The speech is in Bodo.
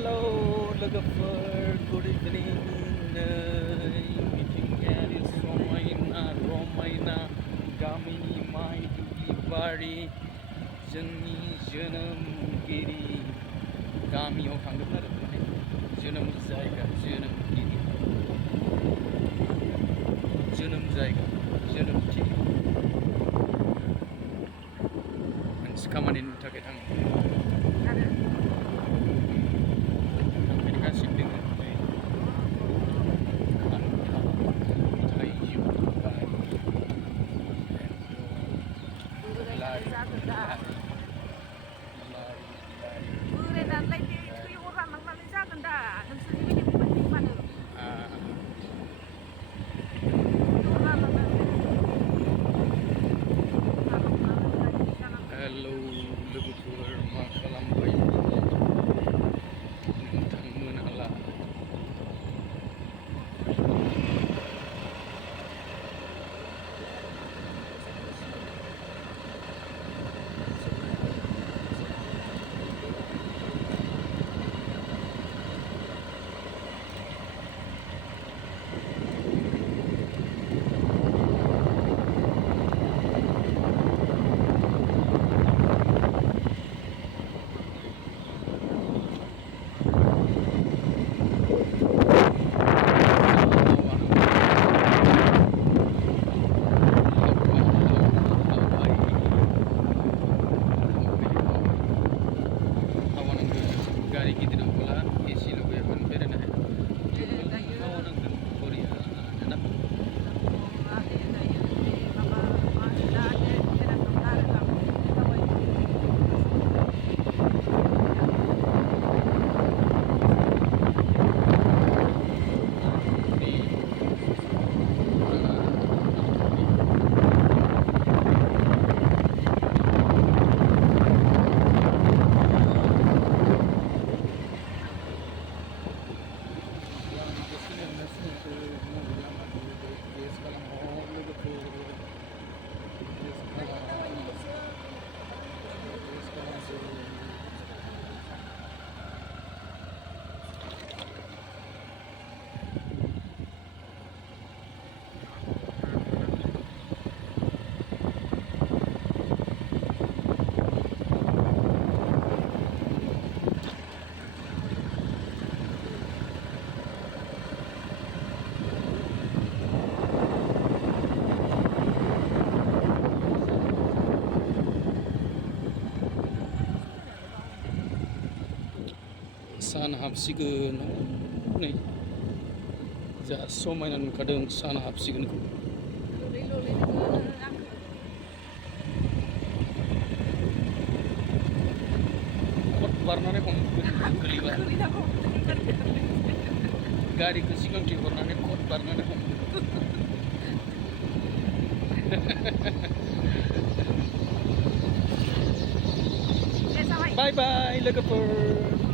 Hello, logoper. Good evening. Mitinggali Romaina, Gami, Mai, Bari, जोंनि जोनोमगिरि गामियाव थांदोंमोन आरो माने जोनोम जायगा जोनोमगिरि जोनोम जायगा जोनोमथिलि मोनसे खामानिनि थाखाय थांफेरगासिनो दङ नै हेलौ लोगोफोर मा खालामबाय नोंथांमोनहालाय गारि गिदिरावब्ला एसि लगायाबानो बेरायनो हाया हावा नांगोन बरिया ना सान हाबसिगोन नै जा समायना नुखादों सान हाबसिगोनखौ कट बारनानै गोलैबा गारिखौ सिगांथिं हरनानै कट बारनानै बाय बाय लोगोफोर